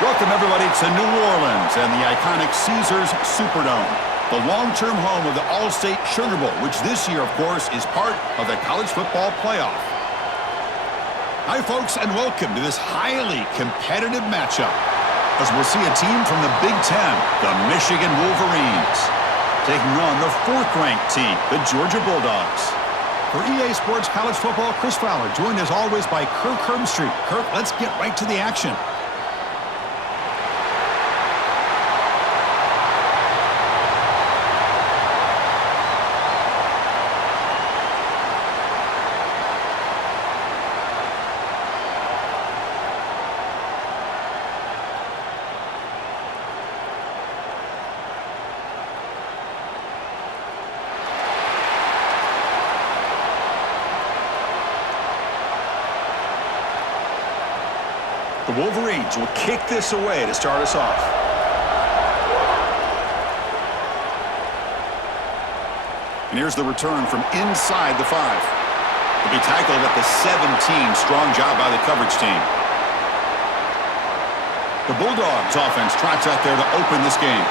Welcome, everybody, to New Orleans and the iconic Caesars Superdome, the long-term home of the All-State Sugar Bowl, which this year, of course, is part of the college football playoff. Hi, folks, and welcome to this highly competitive matchup, as we'll see a team from the Big Ten, the Michigan Wolverines, taking on the fourth-ranked team, the Georgia Bulldogs. For EA Sports College Football, Chris Fowler, joined as always by Kirk Herbstreit. Kirk, let's get right to the action. The Wolverines will kick this away to start us off. And here's the return from inside the 5. They'll be tackled at the 17. Strong job by the coverage team. The Bulldogs offense tracks out there to open this game.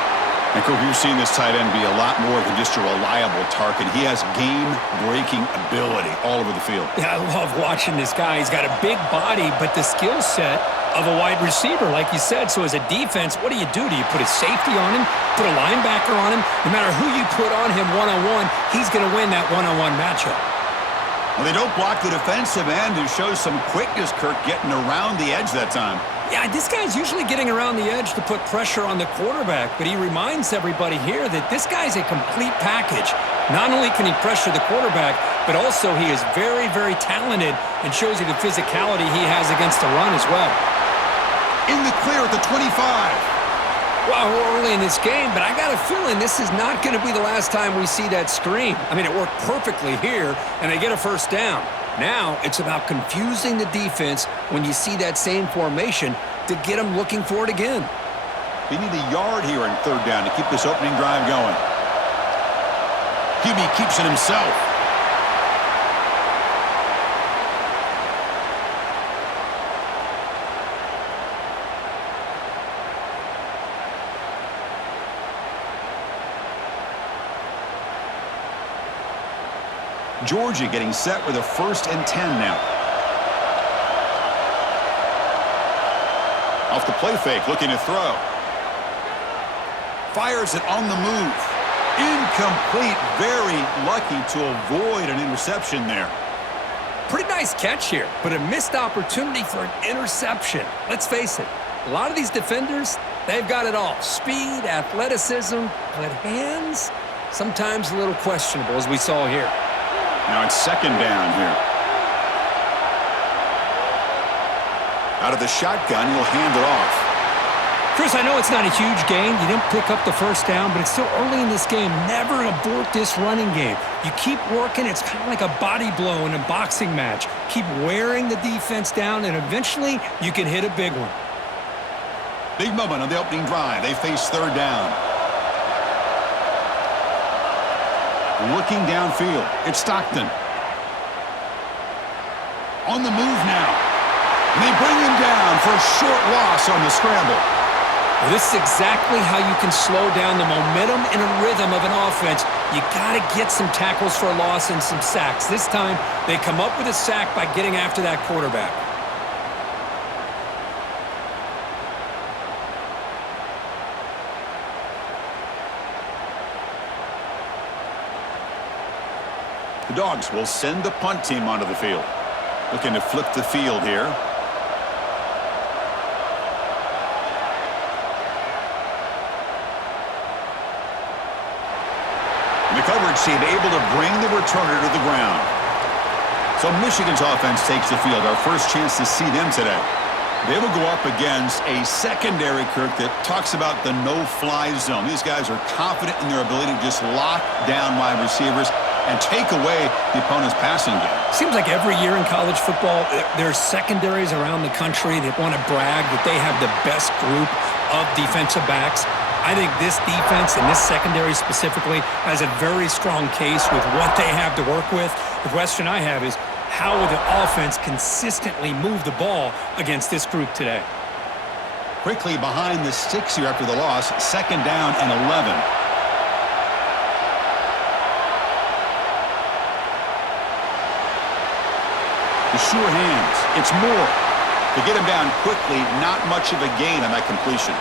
And, Kirk, you've seen this tight end be a lot more than just a reliable target. He has game-breaking ability all over the field. Yeah, I love watching this guy. He's got a big body, but the skill set of a wide receiver, like you said. So as a defense, what do? Do you put a safety on him, put a linebacker on him? No matter who you put on him one-on-one, he's going to win that one-on-one matchup. Well, they don't block the defensive end, who shows some quickness, Kirk, getting around the edge that time. Yeah, this guy's usually getting around the edge to put pressure on the quarterback, but he reminds everybody here that this guy's a complete package. Not only can he pressure the quarterback, but also he is very, very talented and shows you the physicality he has against the run as well. In the clear at the 25. Well, we're early in this game, but I got a feeling this is not going to be the last time we see that screen. I mean, it worked perfectly here, and they get a first down. Now it's about confusing the defense when you see that same formation to get them looking for it again. They need a yard here in third down to keep this opening drive going. QB keeps it himself. Georgia getting set with a 1st and 10 now. Off the play fake, looking to throw. Fires it on the move. Incomplete. Very lucky to avoid an interception there. Pretty nice catch here, but a missed opportunity for an interception. Let's face it, a lot of these defenders, they've got it all. Speed, athleticism, but hands, sometimes a little questionable, as we saw here. Now it's 2nd down here. Out of the shotgun, he'll hand it off. Chris, I know it's not a huge gain. You didn't pick up the first down, but it's still early in this game. Never abort this running game. You keep working. It's kind of like a body blow in a boxing match. Keep wearing the defense down, and eventually you can hit a big one. Big moment on the opening drive. They face 3rd down. Looking downfield, it's Stockton. On the move now. And they bring him down for a short loss on the scramble. Well, this is exactly how you can slow down the momentum and a rhythm of an offense. You got to get some tackles for a loss and some sacks. This time, they come up with a sack by getting after that quarterback. The Dogs will send the punt team onto the field. Looking to flip the field here. And the coverage team able to bring the returner to the ground. So Michigan's offense takes the field. Our first chance to see them today. They will go up against a secondary, Kirk, that talks about the no-fly zone. These guys are confident in their ability to just lock down wide receivers and take away the opponent's passing game. Seems like every year in college football, there's secondaries around the country that want to brag that they have the best group of defensive backs. I think this defense and this secondary specifically has a very strong case with what they have to work with. The question I have is, how will the offense consistently move the ball against this group today? Quickly behind the sticks here after the loss. 2nd down and 11. The sure hands. It's Moore. To get him down quickly, not much of a gain on that completion.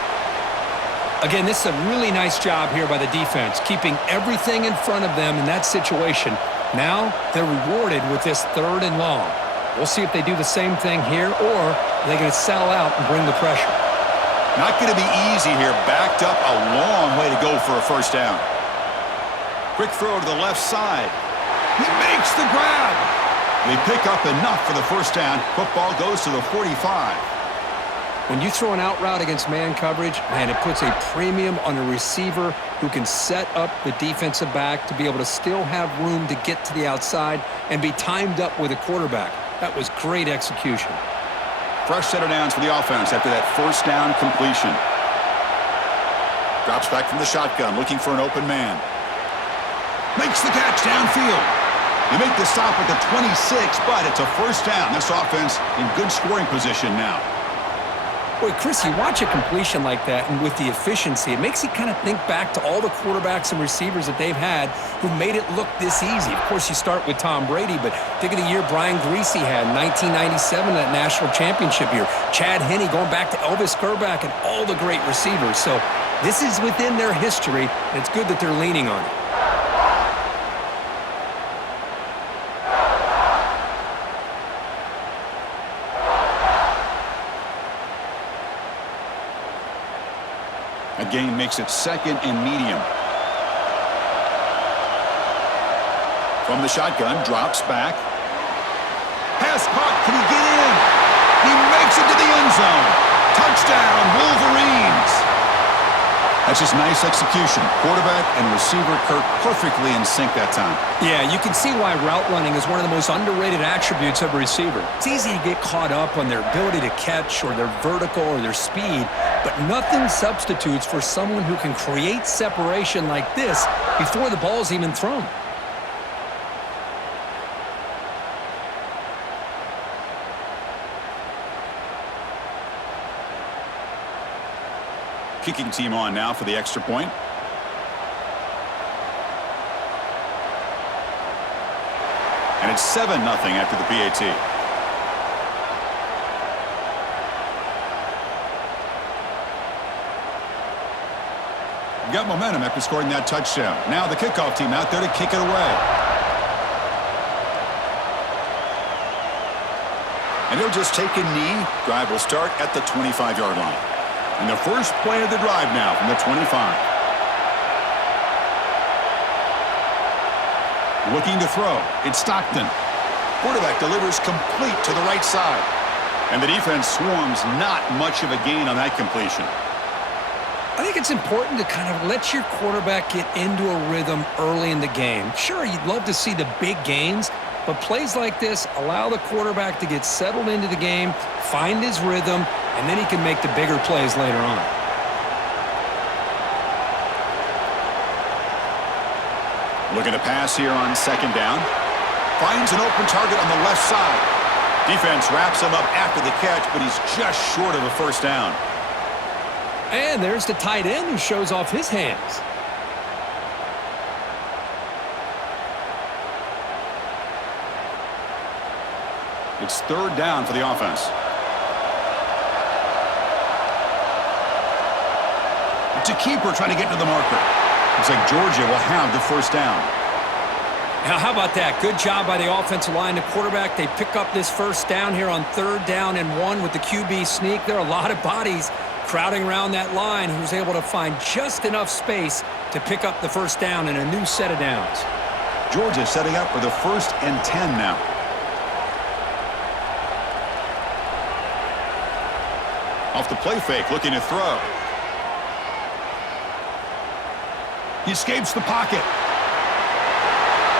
Again, this is a really nice job here by the defense, keeping everything in front of them in that situation. Now they're rewarded with this 3rd and long. We'll see if they do the same thing here, or are they going to settle out and bring the pressure? Not going to be easy here. Backed up a long way to go for a 1st down. Quick throw to the left side. He makes the grab. They pick up enough for the 1st down. Football goes to the 45. When you throw an out route against man coverage, man, it puts a premium on a receiver who can set up the defensive back to be able to still have room to get to the outside and be timed up with a quarterback. That was great execution. Fresh set of downs for the offense after that 1st down completion. Drops back from the shotgun, looking for an open man. Makes the catch downfield. They make the stop at the 26, but it's a 1st down. This offense in good scoring position now. Boy, Chris, you watch a completion like that, and with the efficiency, it makes you kind of think back to all the quarterbacks and receivers that they've had who made it look this easy. Of course, you start with Tom Brady, but think of the year Brian Griese had in 1997, that national championship year. Chad Henne going back to Elvis Grbac and all the great receivers. So this is within their history, and it's good that they're leaning on it. That gain makes it 2nd and medium. From the shotgun, drops back. Pass caught. Can he get in? He makes it to the end zone. Touchdown, Wolverines. That's just nice execution. Quarterback and receiver Kirk perfectly in sync that time. Yeah, you can see why route running is one of the most underrated attributes of a receiver. It's easy to get caught up on their ability to catch or their vertical or their speed, but nothing substitutes for someone who can create separation like this before the ball's even thrown. Kicking team on now for the extra point. And it's 7-0 after the PAT. Got momentum after scoring that touchdown. Now the kickoff team out there to kick it away. And he'll just take a knee. Drive will start at the 25-yard line. And the first play of the drive now from the 25. Looking to throw. It's Stockton. Quarterback delivers complete to the right side. And the defense swarms, not much of a gain on that completion. I think it's important to kind of let your quarterback get into a rhythm early in the game. Sure, you'd love to see the big gains, but plays like this allow the quarterback to get settled into the game, find his rhythm, and then he can make the bigger plays later on. Looking to pass here on 2nd down. Finds an open target on the left side. Defense wraps him up after the catch, but he's just short of a 1st down. And there's the tight end who shows off his hands. It's 3rd down for the offense. It's a keeper trying to get to the marker. Looks like Georgia will have the 1st down. Now, how about that? Good job by the offensive line. The quarterback, they pick up this 1st down here on 3rd down and 1 with the QB sneak. There are a lot of bodies crowding around that line. He was able to find just enough space to pick up the 1st down and a new set of downs. Georgia setting up for the 1st and 10 now. Off the play fake, looking to throw. He escapes the pocket.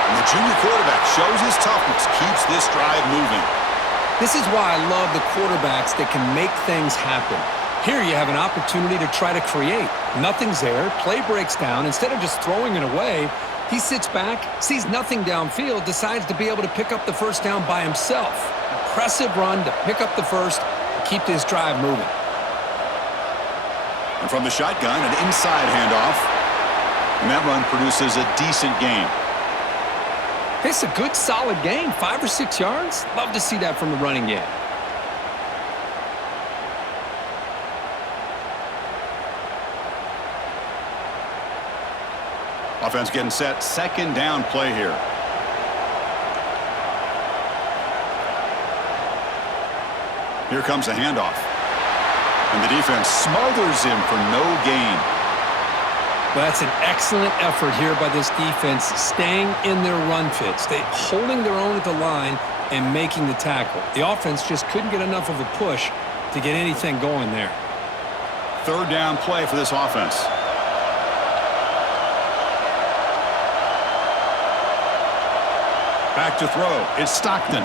And the junior quarterback shows his toughness, keeps this drive moving. This is why I love the quarterbacks that can make things happen. Here you have an opportunity to try to create. Nothing's there. Play breaks down. Instead of just throwing it away, he sits back, sees nothing downfield, decides to be able to pick up the 1st down by himself. Impressive run to pick up the 1st and keep this drive moving. And from the shotgun, an inside handoff. And that run produces a decent gain. It's a good, solid gain, 5 or 6 yards. Love to see that from the running game. Offense getting set, second down play here. Here comes the handoff. And the defense smothers him for no gain. Well, that's an excellent effort here by this defense, staying in their run fits. They holding their own at the line and making the tackle. The offense just couldn't get enough of a push to get anything going there. Third down play for this offense. Back to throw. It's Stockton.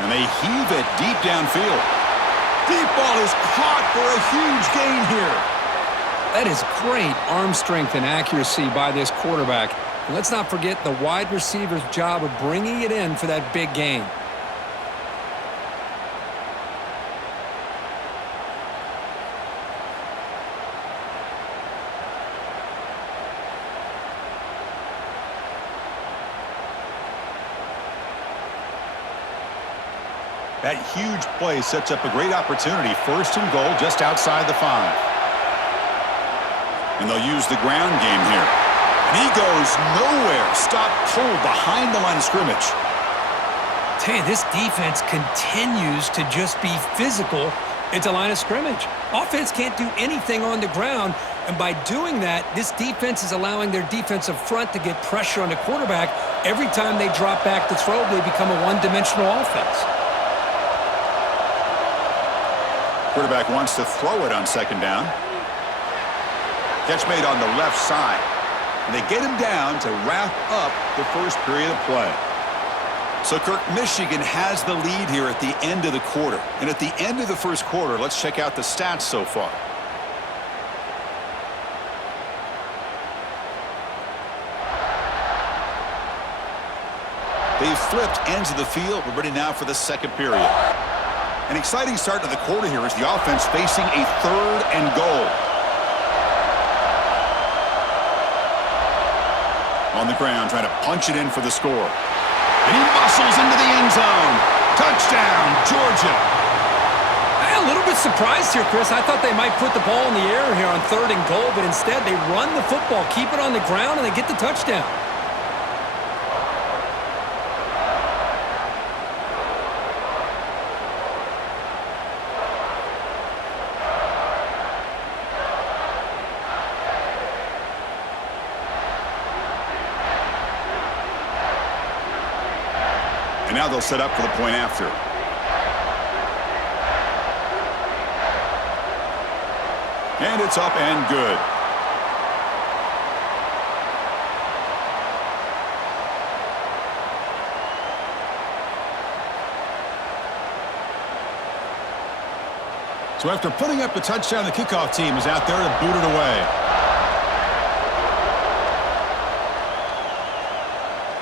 And they heave it deep downfield. Deep ball is caught for a huge gain here. That is great arm strength and accuracy by this quarterback. And let's not forget the wide receiver's job of bringing it in for that big gain. That huge play sets up a great opportunity. First and goal just outside the 5. And they'll use the ground game here. And he goes nowhere. Stop cold behind the line of scrimmage. Tell you, this defense continues to just be physical at the line of scrimmage. Offense can't do anything on the ground. And by doing that, this defense is allowing their defensive front to get pressure on the quarterback. Every time they drop back to throw, they become a one-dimensional offense. Quarterback wants to throw it on second down. Catch made on the left side. And they get him down to wrap up the first period of play. So, Kirk, Michigan has the lead here at the end of the quarter. And at the end of the first quarter, let's check out the stats so far. They've flipped ends of the field. We're ready now for the second period. An exciting start to the quarter here as the offense facing a third and goal. On the ground, trying to punch it in for the score. And he muscles into the end zone. Touchdown, Georgia. I'm a little bit surprised here, Chris. I thought they might put the ball in the air here on third and goal, but instead they run the football, keep it on the ground, and they get the touchdown. And now they'll set up for the point after. And it's up and good. So after putting up the touchdown, the kickoff team is out there to boot it away.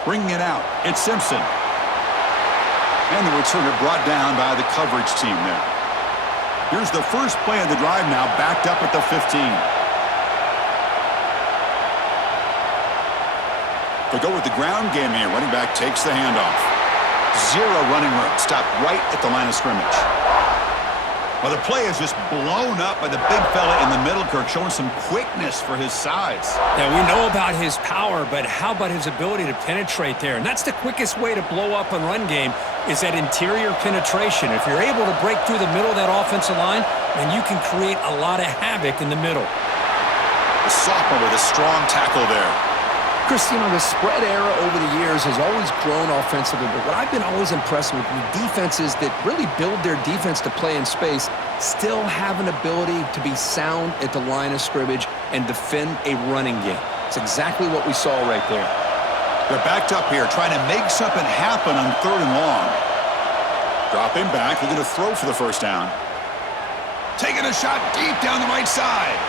Bringing it out, it's Simpson. And the returner brought down by the coverage team there. Here's the first play of the drive now, backed up at the 15. They go with the ground game here. Running back takes the handoff. Zero running room. Stopped right at the line of scrimmage. Well, the play is just blown up by the big fella in the middle, Kirk, showing some quickness for his size. Yeah, we know about his power, but how about his ability to penetrate there? And that's the quickest way to blow up a run game is that interior penetration. If you're able to break through the middle of that offensive line, then you can create a lot of havoc in the middle. The sophomore with a strong tackle there. Chris, you know, the spread era over the years has always grown offensively, but what I've been always impressed with defenses that really build their defense to play in space still have an ability to be sound at the line of scrimmage and defend a running game. It's exactly what we saw right there. They're backed up here, trying to make something happen on third and long. Dropping back, looking to throw for the first down. Taking a shot deep down the right side.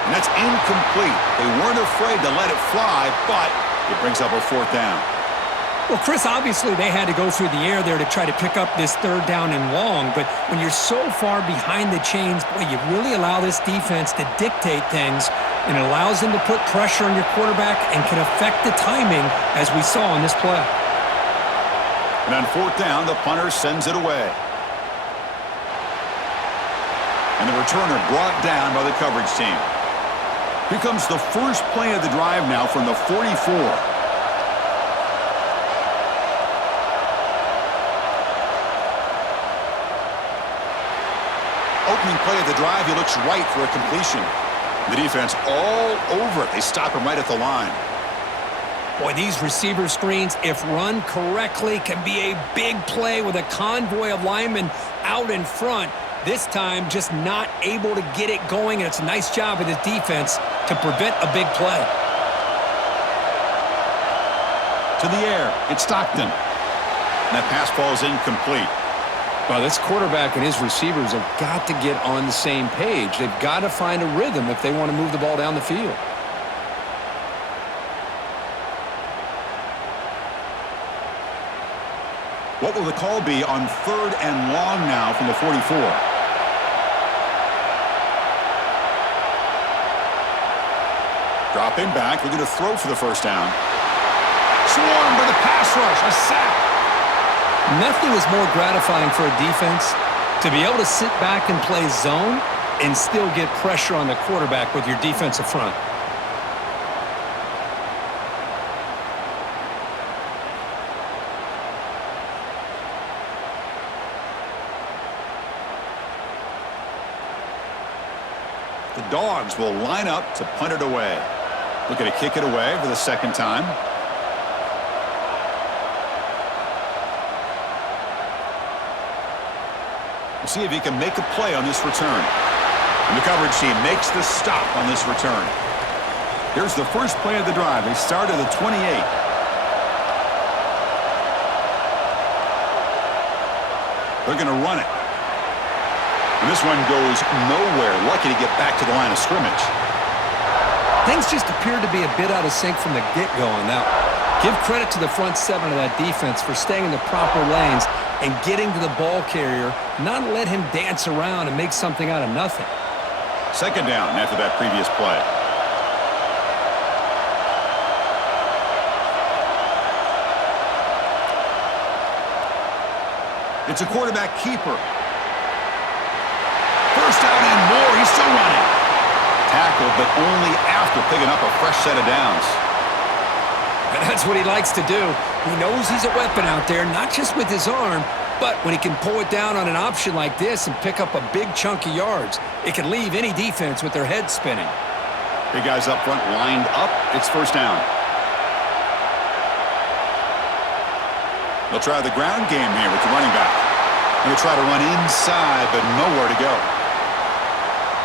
And that's incomplete. They weren't afraid to let it fly, but it brings up a fourth down. Well, Chris, obviously they had to go through the air there to try to pick up this third down and long, but when you're so far behind the chains, boy, you really allow this defense to dictate things, and it allows them to put pressure on your quarterback and can affect the timing, as we saw in this play. And on fourth down, the punter sends it away. And the returner brought down by the coverage team. Here comes the first play of the drive now from the 44. Opening play of the drive, he looks right for a completion. The defense all over it. They stop him right at the line. Boy, these receiver screens, if run correctly, can be a big play with a convoy of linemen out in front. This time, just not able to get it going, and it's a nice job of his defense to prevent a big play. To the air, it's Stockton. And that pass falls incomplete. Well, this quarterback and his receivers have got to get on the same page. They've got to find a rhythm if they want to move the ball down the field. What will the call be on third and long now from the 44? Dropping back, looking to throw for the first down. Swarmed by the pass rush, a sack. Nothing is more gratifying for a defense to be able to sit back and play zone and still get pressure on the quarterback with your defensive front. The Dogs will line up to punt it away. Looking to kick it away for the second time. We'll see if he can make a play on this return. And the coverage team makes the stop on this return. Here's the first play of the drive. They start at the 28. They're going to run it. And this one goes nowhere. Lucky to get back to the line of scrimmage. Things just appeared to be a bit out of sync from the get-go on that one. Give credit to the front seven of that defense for staying in the proper lanes and getting to the ball carrier, not let him dance around and make something out of nothing. Second down after that previous play. It's a quarterback keeper. First down and more. He's still running. Tackled, but only after picking up a fresh set of downs. And that's what he likes to do. He knows he's a weapon out there, not just with his arm, but when he can pull it down on an option like this and pick up a big chunk of yards, it can leave any defense with their head spinning. Big guys up front lined up. It's first down. They'll try the ground game here with the running back. They'll try to run inside, but nowhere to go.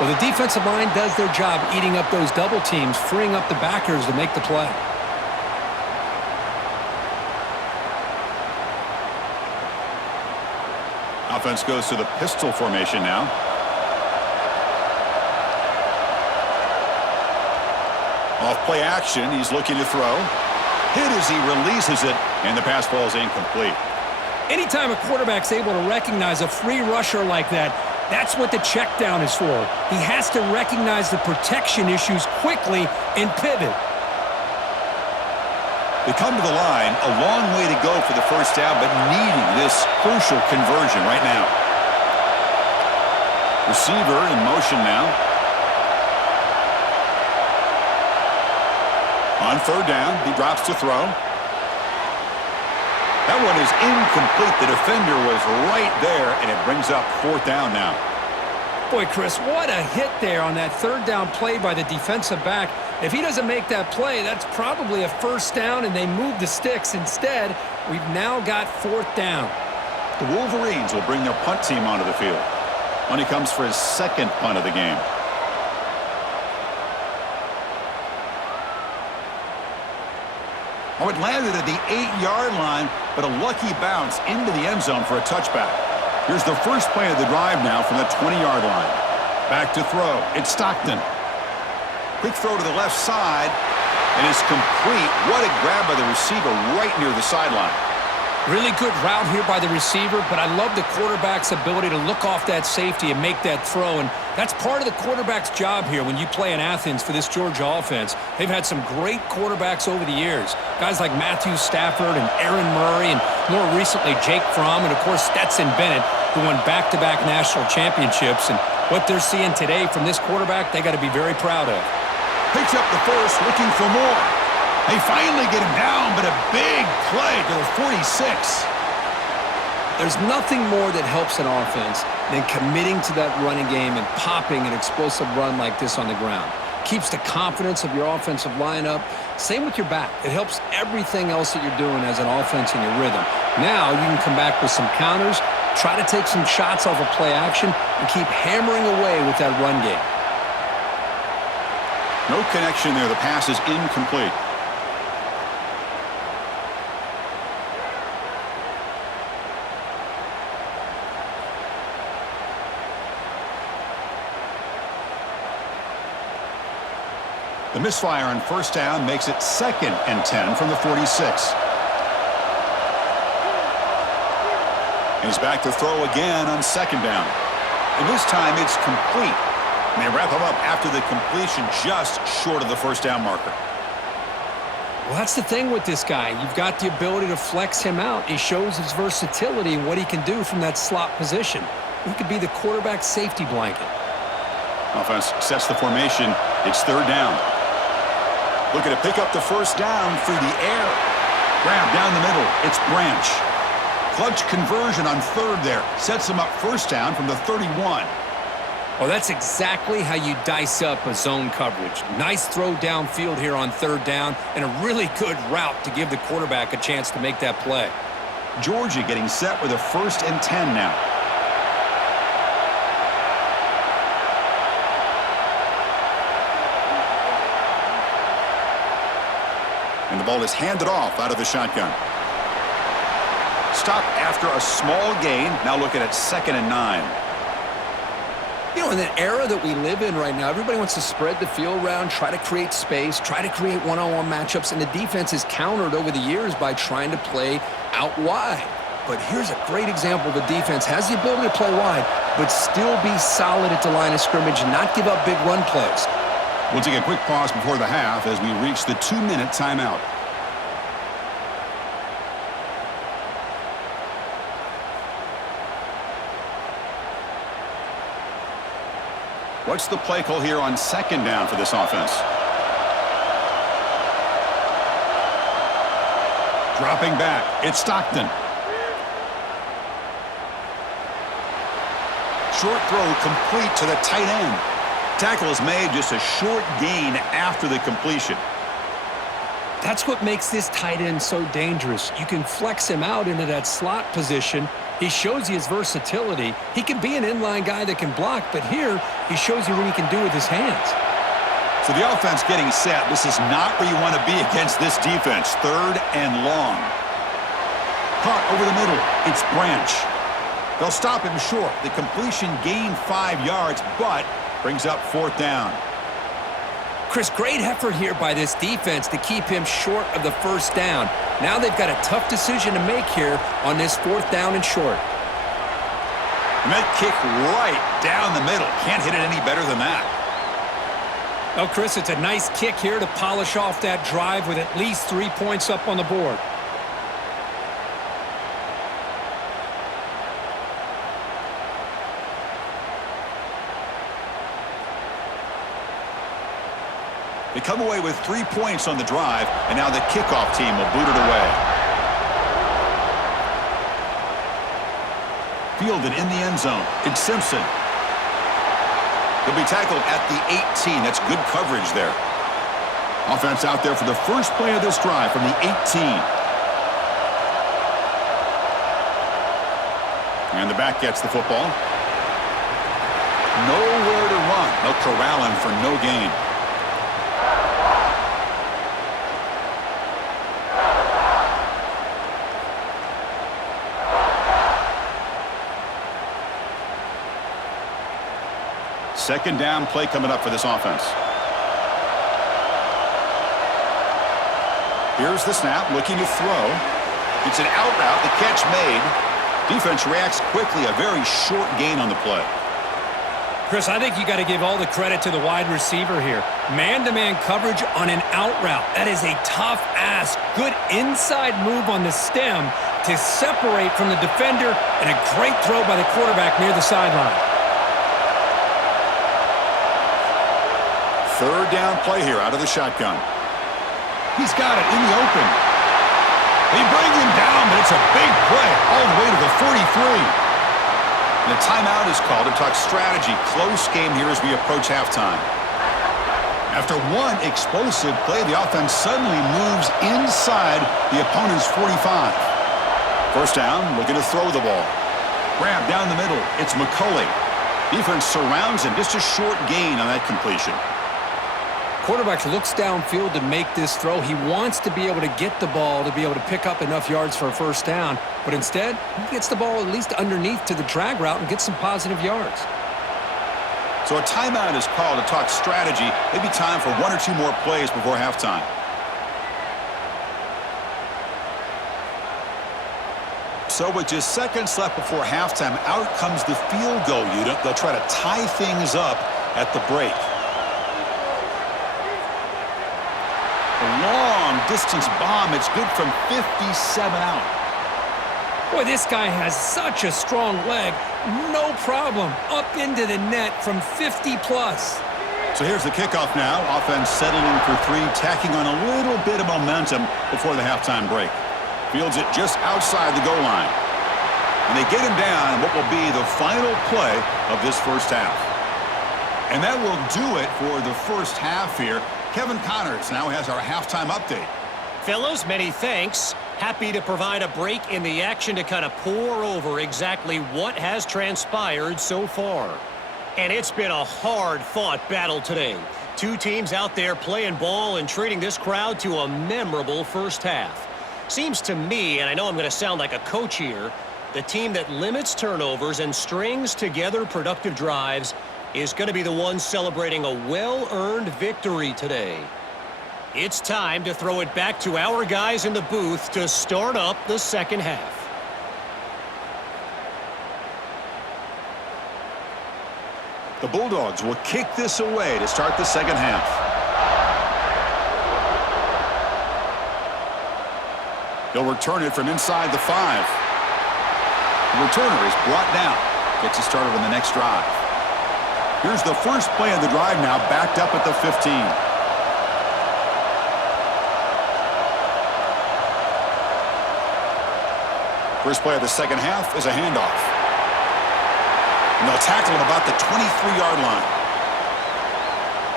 Well, the defensive line does their job eating up those double teams, freeing up the backers to make the play. Offense goes to the pistol formation now. Off play action, he's looking to throw. Hit as he releases it, and the pass falls incomplete. Anytime a quarterback's able to recognize a free rusher like that, that's what the check down is for. He has to recognize the protection issues quickly and pivot. They come to the line, a long way to go for the first down, but needing this crucial conversion right now. Receiver in motion now. On third down, he drops to throw. That one is incomplete. The defender was right there, and it brings up fourth down now. Boy, Chris, what a hit there on that third down play by the defensive back. If he doesn't make that play, that's probably a first down, and they move the sticks. Instead, we've now got fourth down. The Wolverines will bring their punt team onto the field. When he comes for his second punt of the game. Oh, it landed at the 8-yard line, but a lucky bounce into the end zone for a touchback. Here's the first play of the drive now from the 20-yard line. Back to throw. It's Stockton. Quick throw to the left side. And it's complete. What a grab by the receiver right near the sideline. Really good route here by the receiver, but I love the quarterback's ability to look off that safety and make that throw. And that's part of the quarterback's job here when you play in Athens for this Georgia offense. They've had some great quarterbacks over the years. Guys like Matthew Stafford and Aaron Murray, and more recently Jake Fromm, and of course Stetson Bennett, who won back-to-back national championships. And what they're seeing today from this quarterback, they got to be very proud of. Picks up the first, looking for more. They finally get him down, but a big play to the 46. There's nothing more that helps an offense than committing to that running game and popping an explosive run like this on the ground. Keeps the confidence of your offensive lineup. Same with your back. It helps everything else that you're doing as an offense in your rhythm. Now you can come back with some counters, try to take some shots off of play action, and keep hammering away with that run game. No connection there. The pass is incomplete. The misfire on first down makes it 2nd and 10 from the 46. And he's back to throw again on 2nd down. And this time it's complete. And they wrap him up after the completion just short of the first down marker. Well, that's the thing with this guy. You've got the ability to flex him out. He shows his versatility and what he can do from that slot position. He could be the quarterback's safety blanket. Offense sets the formation. It's 3rd down. Looking to pick up the first down through the air. Grab down the middle. It's Branch. Clutch conversion on 3rd there. Sets him up first down from the 31. Well, that's exactly how you dice up a zone coverage. Nice throw downfield here on 3rd down, and a really good route to give the quarterback a chance to make that play. Georgia getting set with a 1st and 10 now. And the ball is handed off out of the shotgun. Stop after a small gain. Now looking at 2nd and 9. You know, in the era that we live in right now, everybody wants to spread the field around, try to create space, try to create one-on-one matchups, and the defense is countered over the years by trying to play out wide. But here's a great example. The defense has the ability to play wide, but still be solid at the line of scrimmage and not give up big run plays. We'll take a quick pause before the half as we reach the 2-minute timeout. What's the play call here on 2nd down for this offense? Dropping back, it's Stockton. Short throw complete to the tight end. Tackle is made, just a short gain after the completion. That's what makes this tight end so dangerous. You can flex him out into that slot position. He shows you his versatility. He can be an inline guy that can block, but here he shows you what he can do with his hands. So the offense getting set. This is not where you want to be against this defense. 3rd and long. Caught over the middle. It's Branch. They'll stop him short. The completion gained 5 yards, but brings up 4th down. Chris, great effort here by this defense to keep him short of the first down. Now they've got a tough decision to make here on this 4th down and short. And that kick right down the middle. Can't hit it any better than that. Oh, Chris, it's a nice kick here to polish off that drive with at least 3 points up on the board. They come away with 3 points on the drive, and now the kickoff team will boot it away. Fielded in the end zone. It's Simpson. He'll be tackled at the 18. That's good coverage there. Offense out there for the first play of this drive from the 18. And the back gets the football. Nowhere to run. They'll corral him for no gain. Second down play coming up for this offense. Here's the snap, looking to throw. It's an out route, the catch made. Defense reacts quickly, a very short gain on the play. Chris, I think you got to give all the credit to the wide receiver here. Man-to-man coverage on an out route. That is a tough ask. Good inside move on the stem to separate from the defender, and a great throw by the quarterback near the sideline. Third down play here out of the shotgun. He's got it in the open. They bring him down, but it's a big play all the way to the 43. And a timeout is called to talk strategy. Close game here as we approach halftime. After one explosive play, the offense suddenly moves inside the opponent's 45. First down, looking to throw the ball. Grab down the middle. It's McCulley. Defense surrounds him. Just a short gain on that completion. Quarterback looks downfield to make this throw. He wants to be able to get the ball to be able to pick up enough yards for a first down, but instead, he gets the ball at least underneath to the drag route and gets some positive yards. So a timeout is called to talk strategy. Maybe time for one or two more plays before halftime. So with just seconds left before halftime, out comes the field goal unit. They'll try to tie things up at the break. Long distance bomb. It's good from 57 out. Boy, this guy has such a strong leg. No problem. Up into the net from 50 plus. So here's the kickoff now. Offense settling for three, tacking on a little bit of momentum before the halftime break. Fields it just outside the goal line. And they get him down in what will be the final play of this first half. And that will do it for the first half here. Kevin Connors now has our halftime update. Fellas, many thanks. Happy to provide a break in the action to kind of pour over exactly what has transpired so far. And it's been a hard-fought battle today. Two teams out there playing ball and treating this crowd to a memorable first half. Seems to me, and I know I'm going to sound like a coach here, the team that limits turnovers and strings together productive drives is going to be the one celebrating a well-earned victory today. It's time to throw it back to our guys in the booth to start up the second half. The Bulldogs will kick this away to start the second half. They'll return it from inside the 5. The returner is brought down. Gets it started on the next drive. Here's the first play of the drive now, backed up at the 15. First play of the second half is a handoff. And they'll tackle him about the 23-yard line.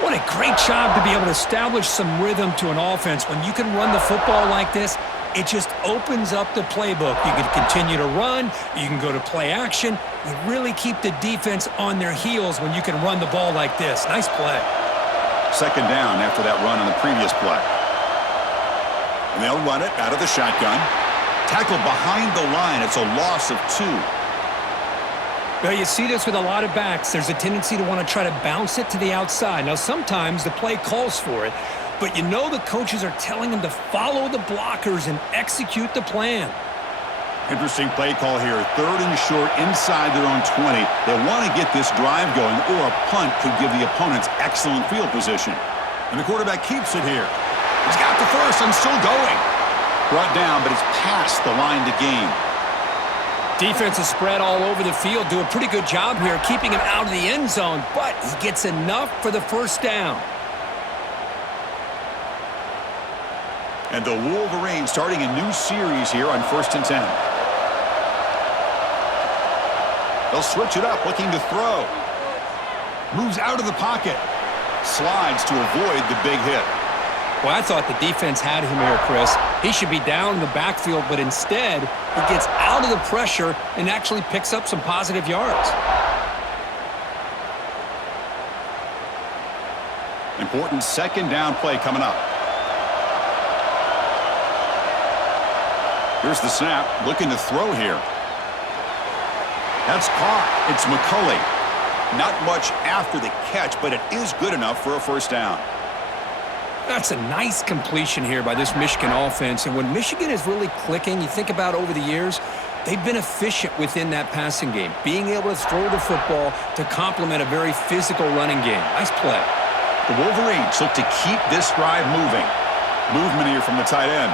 What a great job to be able to establish some rhythm to an offense. When you can run the football like this, it just opens up the playbook. You can continue to run. You can go to play action. You really keep the defense on their heels when you can run the ball like this. Nice play. Second down after that run on the previous play. And they'll run it out of the shotgun. Tackled behind the line. It's a loss of 2. Well, you see this with a lot of backs. There's a tendency to want to try to bounce it to the outside. Now, sometimes the play calls for it, but you know the coaches are telling them to follow the blockers and execute the plan. Interesting play call here. Third and short inside their own 20. They want to get this drive going, or a punt could give the opponents excellent field position. And the quarterback keeps it here. He's got the first and still going. Brought down, but it's past the line to gain. Defense is spread all over the field. Do a pretty good job here keeping him out of the end zone, but he gets enough for the first down. And the Wolverines starting a new series here on 1st and 10. They'll switch it up, looking to throw. Moves out of the pocket. Slides to avoid the big hit. Well, I thought the defense had him here, Chris. He should be down in the backfield, but instead, he gets out of the pressure and actually picks up some positive yards. Important second down play coming up. Here's the snap, looking to throw here. That's caught. It's McCulley. Not much after the catch, but it is good enough for a first down. That's a nice completion here by this Michigan offense. And when Michigan is really clicking, you think about over the years, they've been efficient within that passing game, being able to throw the football to complement a very physical running game. Nice play. The Wolverines look to keep this drive moving. Movement here from the tight end.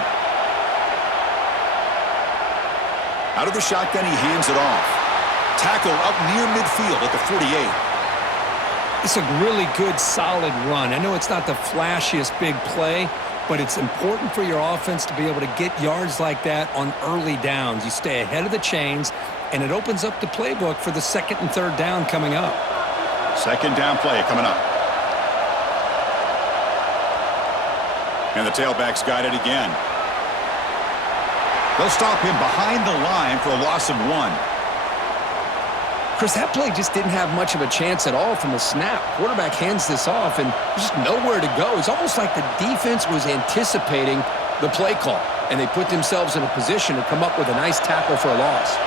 Out of the shotgun, he hands it off. Tackle up near midfield at the 48. It's a really good, solid run. I know it's not the flashiest big play, but it's important for your offense to be able to get yards like that on early downs. You stay ahead of the chains, and it opens up the playbook for the second and third down coming up. Second down play coming up. And the tailback's got it again. They'll stop him behind the line for a loss of 1. Chris, that play just didn't have much of a chance at all from the snap. Quarterback hands this off, and there's just nowhere to go. It's almost like the defense was anticipating the play call, and they put themselves in a position to come up with a nice tackle for a loss.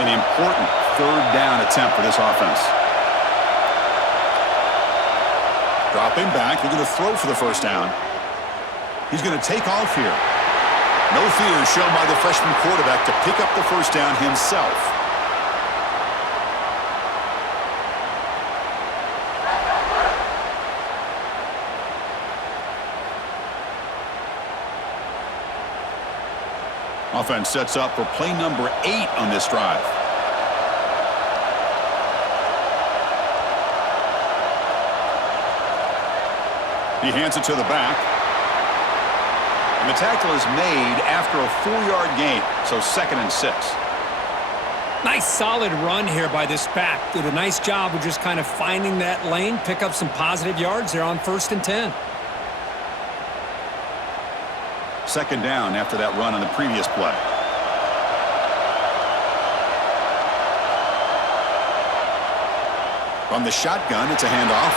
An important third down attempt for this offense. Dropping back, looking to throw for the first down. He's going to take off here. No fear shown by the freshman quarterback to pick up the first down himself. Offense sets up for play number 8 on this drive. He hands it to the back. And the tackle is made after a 4-yard gain, so 2nd and 6. Nice solid run here by this back. Did a nice job of just kind of finding that lane, pick up some positive yards there on 1st and 10. Second down after that run on the previous play. From the shotgun, it's a handoff.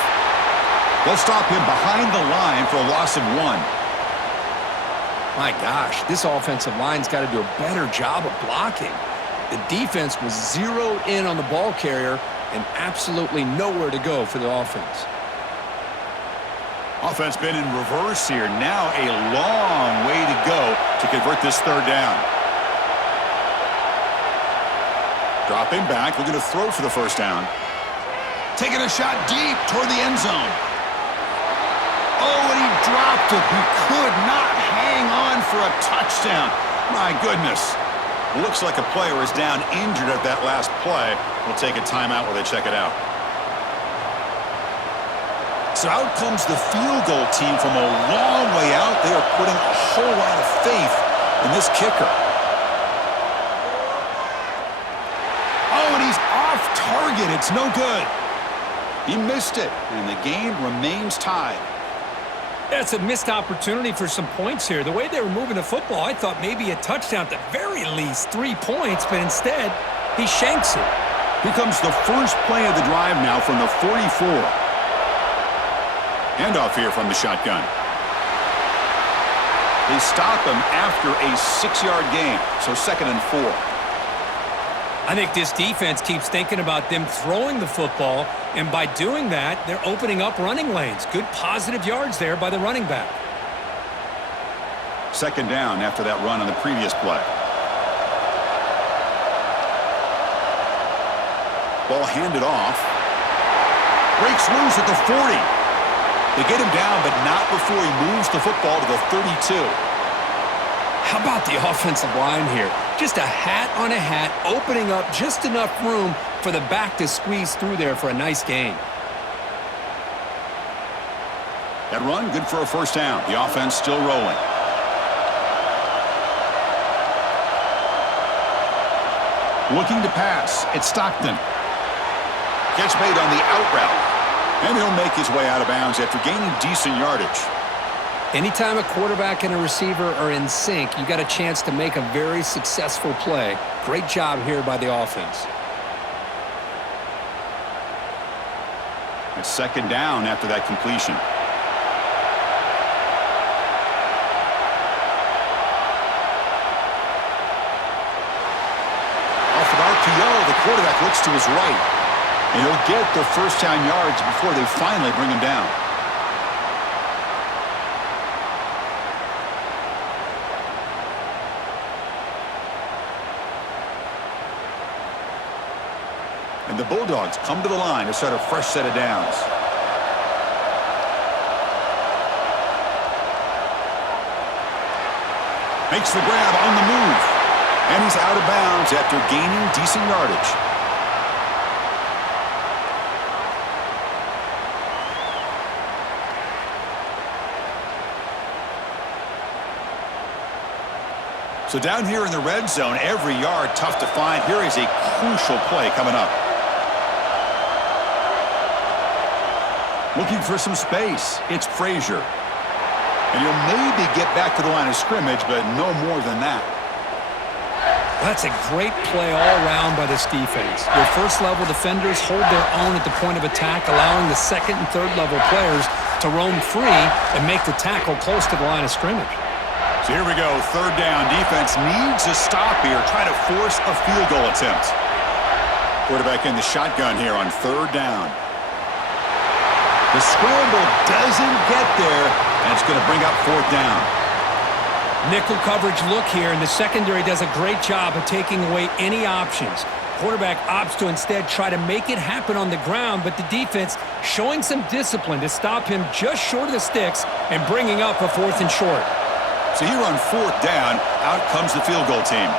They'll stop him behind the line for a loss of 1. My gosh, this offensive line's got to do a better job of blocking. The defense was zeroed in on the ball carrier and absolutely nowhere to go for the offense. Offense been in reverse here. Now a long way to go to convert this third down. Dropping back, looking to throw for the first down. Taking a shot deep toward the end zone. Oh, and he dropped it. He could not hang on for a touchdown. My goodness. Looks like a player is down injured at that last play. We'll take a timeout while they check it out. So out comes the field goal team from a long way out. They are putting a whole lot of faith in this kicker. Oh, and he's off target. It's no good. He missed it, and the game remains tied. That's a missed opportunity for some points here. The way they were moving the football, I thought maybe a touchdown at the very least, 3 points, but instead, he shanks it. Here comes the first play of the drive now from the 44. Handoff here from the shotgun. They stop him after a 6-yard gain, so 2nd and 4. I think this defense keeps thinking about them throwing the football, and by doing that, they're opening up running lanes. Good positive yards there by the running back. Second down after that run on the previous play. Ball handed off. Breaks loose at the 40. They get him down, but not before he moves the football to the 32. How about the offensive line here? Just a hat on a hat, opening up just enough room for the back to squeeze through there for a nice gain. That run, good for a first down. The offense still rolling. Looking to pass. It's Stockton. Catch made on the out route. And he'll make his way out of bounds after gaining decent yardage. Anytime a quarterback and a receiver are in sync, you got a chance to make a very successful play. Great job here by the offense. It's second down after that completion. Off of RPO, the quarterback looks to his right. And he'll get the first down yards before they finally bring him down. And the Bulldogs come to the line to start a fresh set of downs. Makes the grab on the move. And he's out of bounds after gaining decent yardage. So down here in the red zone, every yard tough to find. Here is a crucial play coming up. Looking for some space. It's Frazier. And he'll maybe get back to the line of scrimmage, but no more than that. That's a great play all around by this defense. Your first-level defenders hold their own at the point of attack, allowing the second and third-level players to roam free and make the tackle close to the line of scrimmage. So here we go, third down. Defense needs a stop here, trying to force a field goal attempt. Quarterback in the shotgun here on third down. The scramble doesn't get there, and it's going to bring up fourth down. Nickel coverage look here, and the secondary does a great job of taking away any options. Quarterback opts to instead try to make it happen on the ground, but the defense showing some discipline to stop him just short of the sticks and bringing up a fourth and short. So here on fourth down, out comes the field goal team.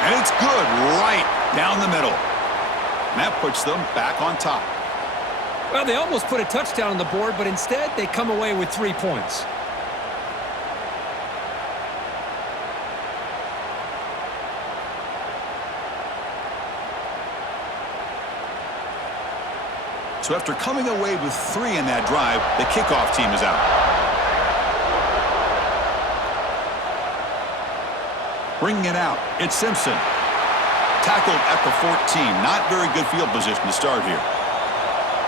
And it's good right down the middle. And that puts them back on top. Well, they almost put a touchdown on the board, but instead they come away with 3 points. So after coming away with 3 in that drive, the kickoff team is out. Bringing it out, it's Simpson. Tackled at the 14. Not very good field position to start here.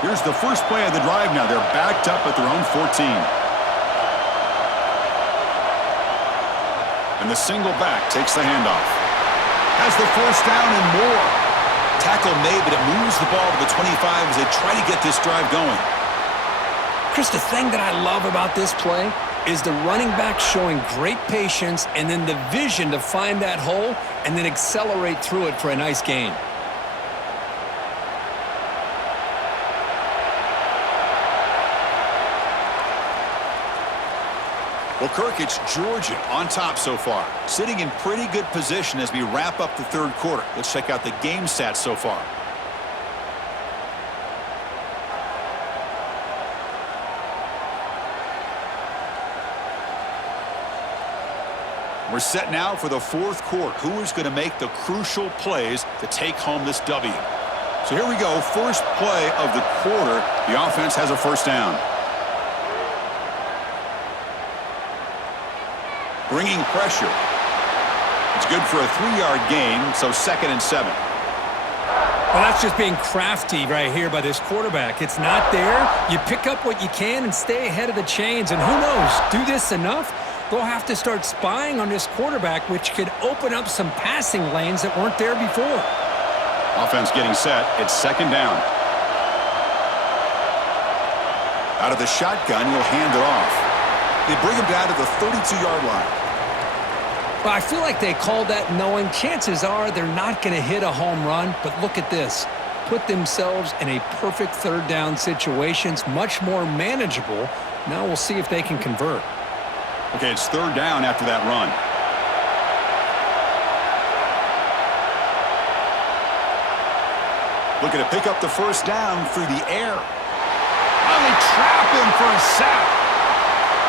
Here's the first play of the drive now. They're backed up at their own 14. And the single back takes the handoff. Has the first down and more. Tackle made, but it moves the ball to the 25 as they try to get this drive going. Chris, the thing that I love about this play is the running back showing great patience and then the vision to find that hole and then accelerate through it for a nice gain. Well, Kirk, it's Georgia on top so far, sitting in pretty good position as we wrap up the third quarter. Let's check out the game stats so far. We're set now for the fourth quarter. Who is going to make the crucial plays to take home this W? So here we go. First play of the quarter. The offense has a first down. Bringing pressure. It's good for a 3-yard gain, so 2nd and 7. Well, that's just being crafty right here by this quarterback. It's not there. You pick up what you can and stay ahead of the chains. And who knows, do this enough, they'll have to start spying on this quarterback, which could open up some passing lanes that weren't there before. Offense getting set. It's 2nd down. Out of the shotgun, he'll hand it off. They bring him down to the 32-yard line. Well, I feel like they called that knowing chances are they're not going to hit a home run, but look at this. Put themselves in a perfect third down situation. It's much more manageable. Now we'll see if they can convert. Okay, it's 3rd down after that run. Looking to pick up the first down through the air. Oh, they trap him for a sack.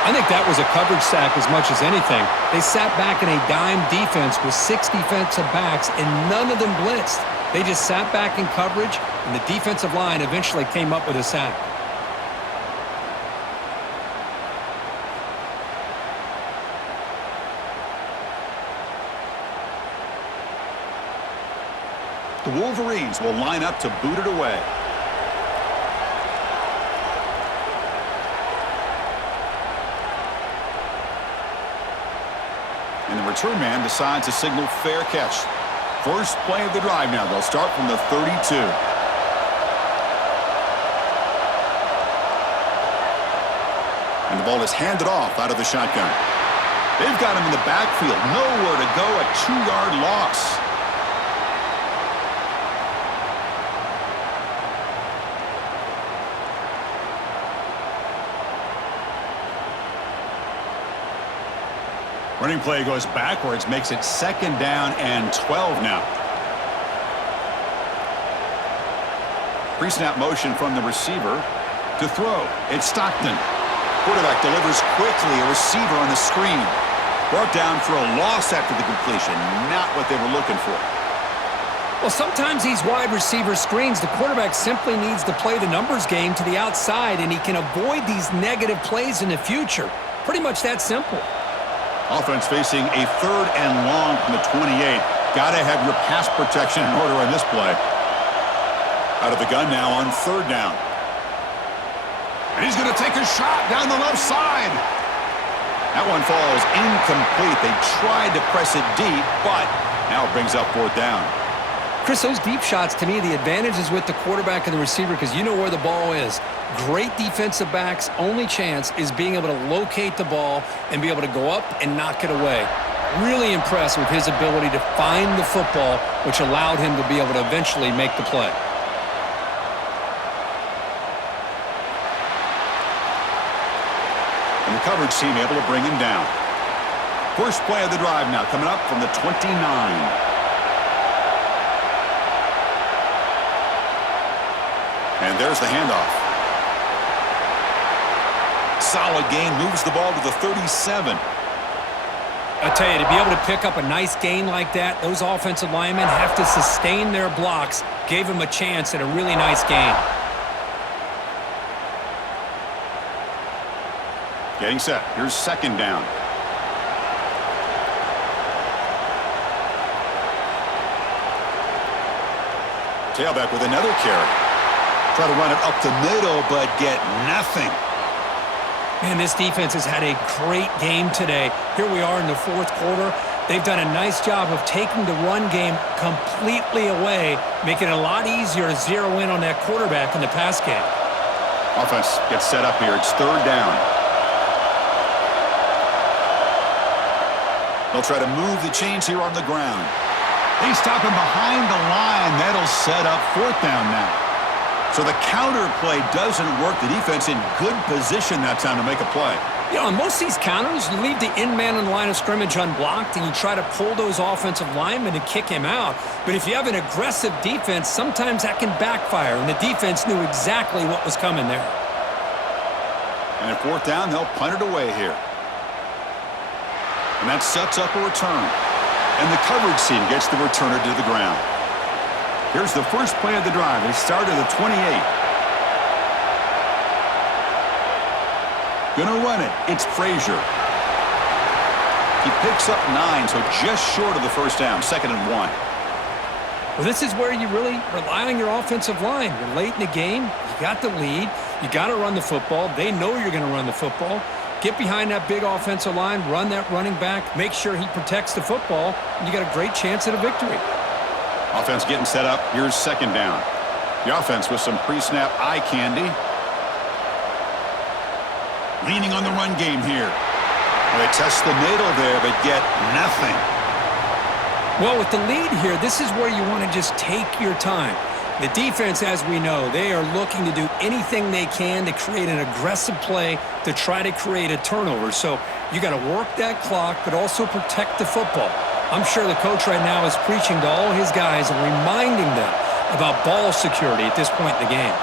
I think that was a coverage sack as much as anything. They sat back in a dime defense with 6 defensive backs, and none of them blitzed. They just sat back in coverage, and the defensive line eventually came up with a sack. The Wolverines will line up to boot it away. And the return man decides to signal fair catch. First play of the drive now. They'll start from the 32. And the ball is handed off out of the shotgun. They've got him in the backfield. Nowhere to go, a 2-yard loss. Running play goes backwards, makes it 2nd down and 12 now. Pre-snap motion from the receiver to throw. It's Stockton. Quarterback delivers quickly. A receiver on the screen. Brought down for a loss after the completion. Not what they were looking for. Well, sometimes these wide receiver screens, the quarterback simply needs to play the numbers game to the outside, and he can avoid these negative plays in the future. Pretty much that simple. Offense facing a 3rd and long from the 28. Got to have your pass protection in order on this play. Out of the gun now on 3rd down. And he's going to take a shot down the left side. That one falls incomplete. They tried to press it deep, but now it brings up 4th down. Chris, those deep shots, to me, the advantage is with the quarterback and the receiver because you know where the ball is. Great defensive backs' only chance is being able to locate the ball and be able to go up and knock it away. Really impressed with his ability to find the football, which allowed him to be able to eventually make the play. And the coverage team able to bring him down. First play of the drive now coming up from the 29. And there's the handoff. Solid gain, moves the ball to the 37. I tell you, to be able to pick up a nice gain like that, those offensive linemen have to sustain their blocks. Gave him a chance at a really nice gain. Getting set. Here's 2nd down. Tailback with another carry. Try to run it up the middle, but get nothing. Man, this defense has had a great game today. Here we are in the 4th quarter. They've done a nice job of taking the run game completely away, making it a lot easier to zero in on that quarterback in the pass game. Offense gets set up here. It's 3rd down. They'll try to move the chains here on the ground. They stop him behind the line. That'll set up 4th down now. So the counter play doesn't work. The defense in good position that time to make a play. You know, on most of these counters, you leave the in man in the line of scrimmage unblocked, and you try to pull those offensive linemen to kick him out. But if you have an aggressive defense, sometimes that can backfire, and the defense knew exactly what was coming there. And at 4th down, they'll punt it away here. And that sets up a return. And the coverage team gets the returner to the ground. Here's the first play of the drive. They start at the 28. Gonna run it. It's Frazier. He picks up 9, so just short of the 1st down. 2nd and 1. Well, this is where you really rely on your offensive line. You're late in the game. You got the lead. You got to run the football. They know you're going to run the football. Get behind that big offensive line. Run that running back. Make sure he protects the football. And you got a great chance at a victory. Offense getting set up. Here's 2nd down. The offense with some pre-snap eye candy. Leaning on the run game here. They test the middle there, but get nothing. Well, with the lead here, this is where you want to just take your time. The defense, as we know, they are looking to do anything they can to create an aggressive play to try to create a turnover. So you got to work that clock, but also protect the football. I'm sure the coach right now is preaching to all his guys and reminding them about ball security at this point in the game.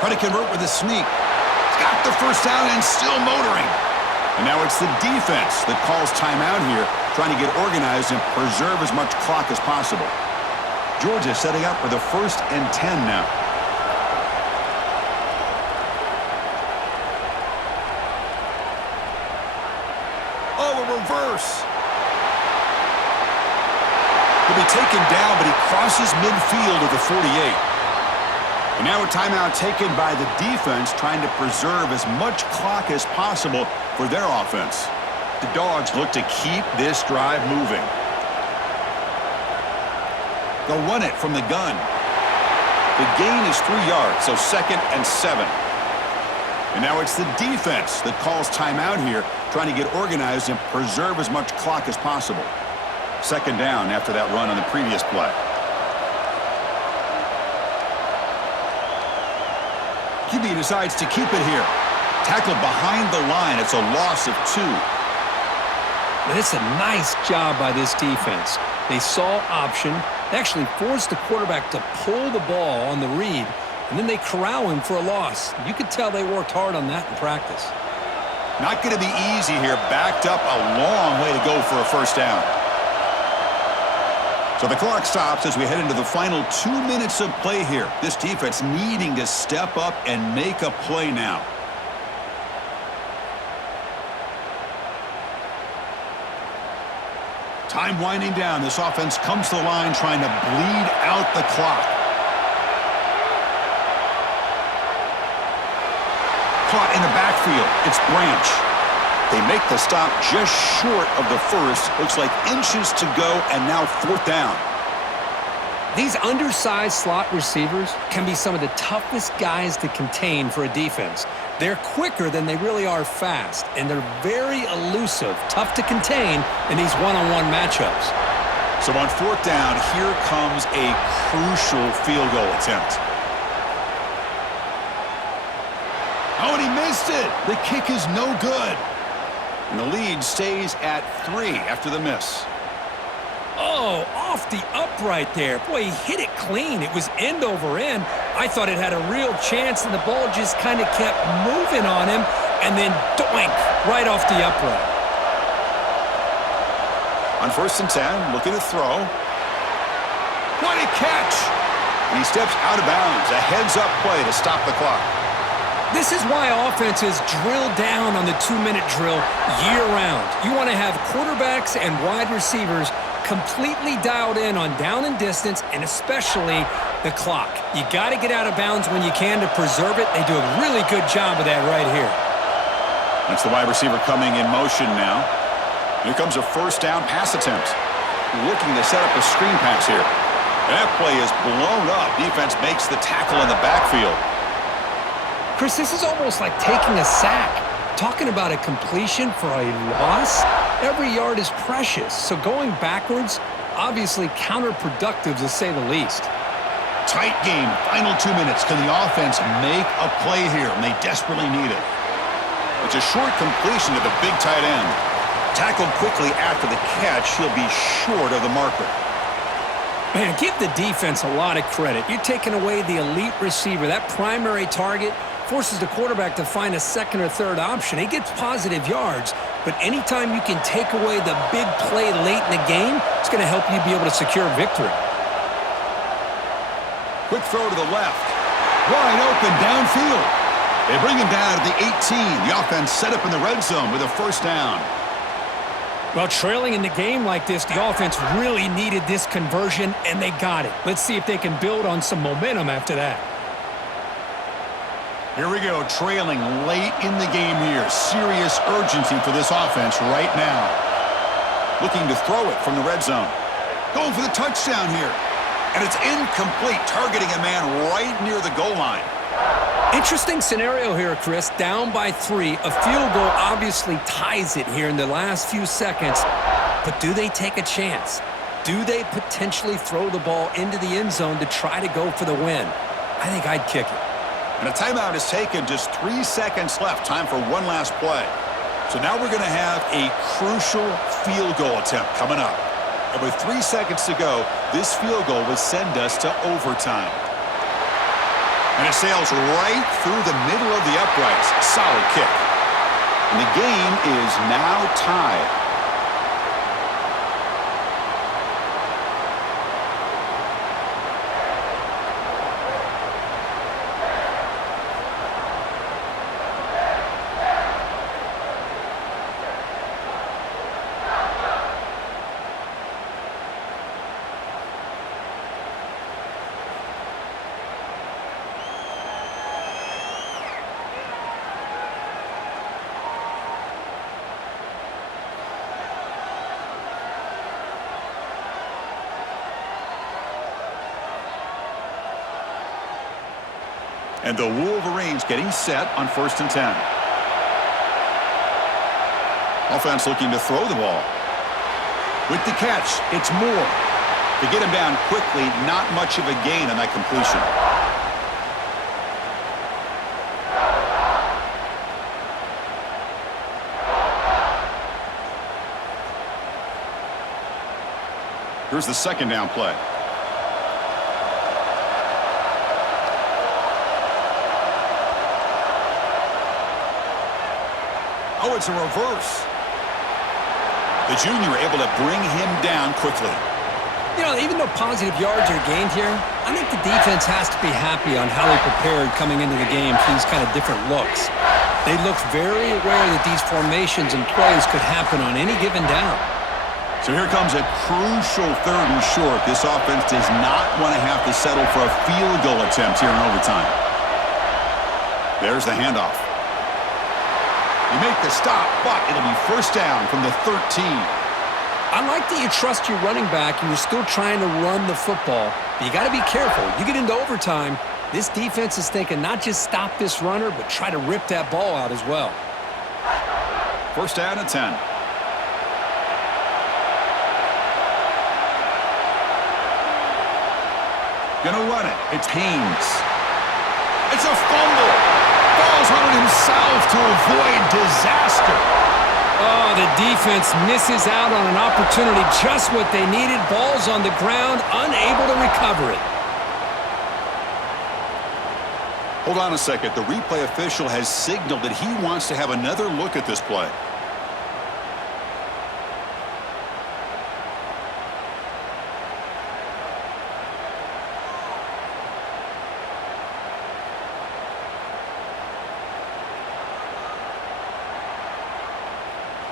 Try to convert with a sneak. He's got the 1st down and still motoring. And now it's the defense that calls timeout here, trying to get organized and preserve as much clock as possible. Georgia setting up for the 1st and 10 now. Oh, a reverse. He'll be taken down, but he crosses midfield at the 48. And now a timeout taken by the defense, trying to preserve as much clock as possible for their offense. The Dogs look to keep this drive moving. They'll run it from the gun. The gain is 3 yards, so 2nd and 7. And now it's the defense that calls timeout here, trying to get organized and preserve as much clock as possible. 2nd down after that run on the previous play. QB decides to keep it here. Tackled behind the line. It's a loss of 2. And it's a nice job by this defense. They saw option. They actually forced the quarterback to pull the ball on the read, and then they corral him for a loss. You could tell they worked hard on that in practice. Not going to be easy here. Backed up a long way to go for a first down. So the clock stops as we head into the final 2 minutes of play here. This defense needing to step up and make a play now. Time winding down. This offense comes to the line trying to bleed out the clock. Caught in the backfield. It's Branch. They make the stop just short of the first. Looks like inches to go, and now fourth down. These undersized slot receivers can be some of the toughest guys to contain for a defense. They're quicker than they really are fast, and they're very elusive, tough to contain in these one-on-one matchups. So on fourth down, here comes a crucial field goal attempt. Oh, and he missed it. The kick is no good. And the lead stays at 3 after the miss. Oh, off the upright there. Boy, he hit it clean. It was end over end. I thought it had a real chance, and the ball just kind of kept moving on him, and then doink, right off the upright. On first and 10, looking to throw. What a catch! And he steps out of bounds. A heads-up play to stop the clock. This is why offenses drill down on the 2-minute drill year-round. You want to have quarterbacks and wide receivers completely dialed in on down and distance, and especially the clock. You got to get out of bounds when you can to preserve it. They do a really good job of that right here. That's the wide receiver coming in motion now. Here comes a first down pass attempt. Looking to set up a screen pass here. That play is blown up. Defense makes the tackle in the backfield. Chris, this is almost like taking a sack. Talking about a completion for a loss, every yard is precious. So going backwards, obviously counterproductive to say the least. Tight game, final 2 minutes. Can the offense make a play here? And they desperately need it. It's a short completion to the big tight end. Tackled quickly after the catch, he'll be short of the marker. Man, give the defense a lot of credit. You're taking away the elite receiver. That primary target forces the quarterback to find a second or third option. He gets positive yards, but anytime you can take away the big play late in the game, it's going to help you be able to secure victory. Quick throw to the left. Wide open downfield. They bring him down to the 18. The offense set up in the red zone with a first down. Well, trailing in the game like this, the offense really needed this conversion, and they got it. Let's see if they can build on some momentum after that. Here we go, trailing late in the game here. Serious urgency for this offense right now. Looking to throw it from the red zone. Going for the touchdown here. And it's incomplete, targeting a man right near the goal line. Interesting scenario here, Chris. Down by 3. A field goal obviously ties it here in the last few seconds. But do they take a chance? Do they potentially throw the ball into the end zone to try to go for the win? I think I'd kick it. And a timeout is taken. Just 3 seconds left. Time for one last play. So now we're going to have a crucial field goal attempt coming up. And with 3 seconds to go, this field goal would send us to overtime. And it sails right through the middle of the uprights. Solid kick. And the game is now tied. And the Wolverines getting set on first and 10. Offense looking to throw the ball. With the catch, it's Moore. To get him down quickly, not much of a gain on that completion. Here's the second down play. Oh, it's a reverse. The junior able to bring him down quickly. You know, even though positive yards are gained here, I think the defense has to be happy on how they prepared coming into the game for these kind of different looks. They looked very aware that these formations and plays could happen on any given down. So here comes a crucial 3rd and short. This offense does not want to have to settle for a field goal attempt here in overtime. There's the handoff. You make the stop, but it'll be first down from the 13. I like that you trust your running back and you're still trying to run the football, but you got to be careful. You get into overtime, this defense is thinking not just stop this runner, but try to rip that ball out as well. First down at 10. Gonna run it. It's Haynes. It's a fumble. Falls on it himself to avoid disaster. Oh, the defense misses out on an opportunity, just what they needed. Ball's on the ground, unable to recover it. Hold on a second. The replay official has signaled that he wants to have another look at this play.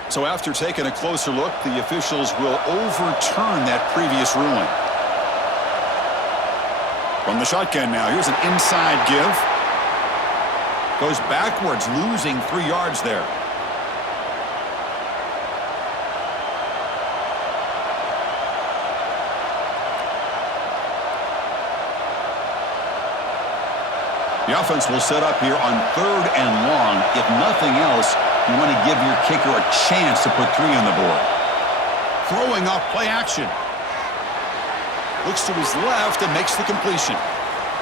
So after taking a closer look, the officials will overturn that previous ruling. From the shotgun now, here's an inside give. Goes backwards, losing 3 yards there. The offense will set up here on 3rd and long. If nothing else, you want to give your kicker a chance to put 3 on the board. Throwing off play action. Looks to his left and makes the completion.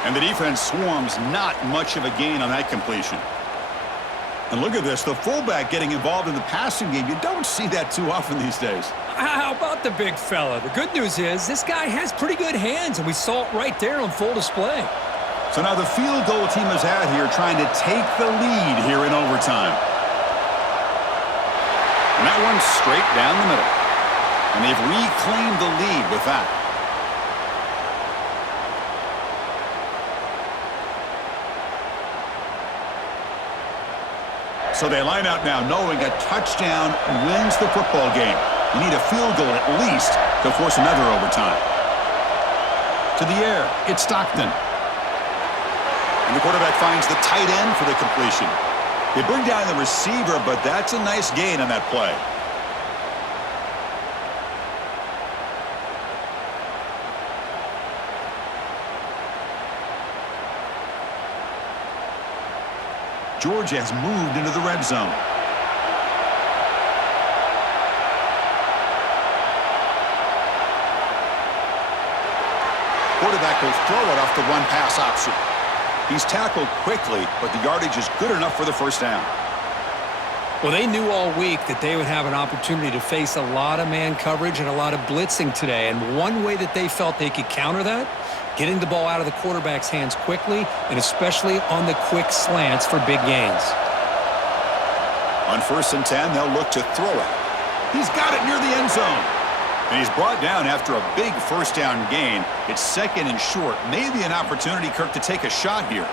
And the defense swarms, not much of a gain on that completion. And look at this, the fullback getting involved in the passing game. You don't see that too often these days. How about the big fella? The good news is this guy has pretty good hands, and we saw it right there on full display. So now the field goal team is out here trying to take the lead here in overtime. And that one's straight down the middle. And they've reclaimed the lead with that. So they line out now knowing a touchdown wins the football game. You need a field goal at least to force another overtime. To the air, it's Stockton. And the quarterback finds the tight end for the completion. They bring down the receiver, but that's a nice gain on that play. Georgia has moved into the red zone. Quarterback will throw it off the one-pass option. He's tackled quickly, but the yardage is good enough for the first down. Well, they knew all week that they would have an opportunity to face a lot of man coverage and a lot of blitzing today. And one way that they felt they could counter that, getting the ball out of the quarterback's hands quickly, and especially on the quick slants for big gains. On 1st and 10, they'll look to throw it. He's got it near the end zone. And he's brought down after a big first down gain. It's 2nd and short. Maybe an opportunity, Kirk, to take a shot here.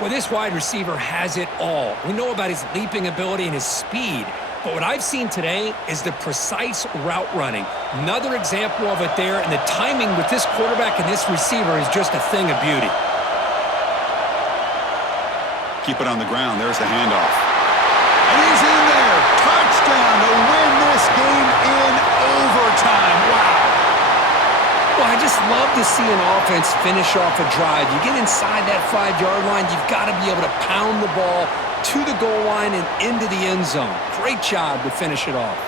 Well, this wide receiver has it all. We know about his leaping ability and his speed. But what I've seen today is the precise route running. Another example of it there, and the timing with this quarterback and this receiver is just a thing of beauty. Keep it on the ground. There's the handoff. And he's in there. Touchdown to win this game in overtime. Wow. Well, I just love to see an offense finish off a drive. You get inside that 5-yard line, you've got to be able to pound the ball to the goal line and into the end zone. Great job to finish it off.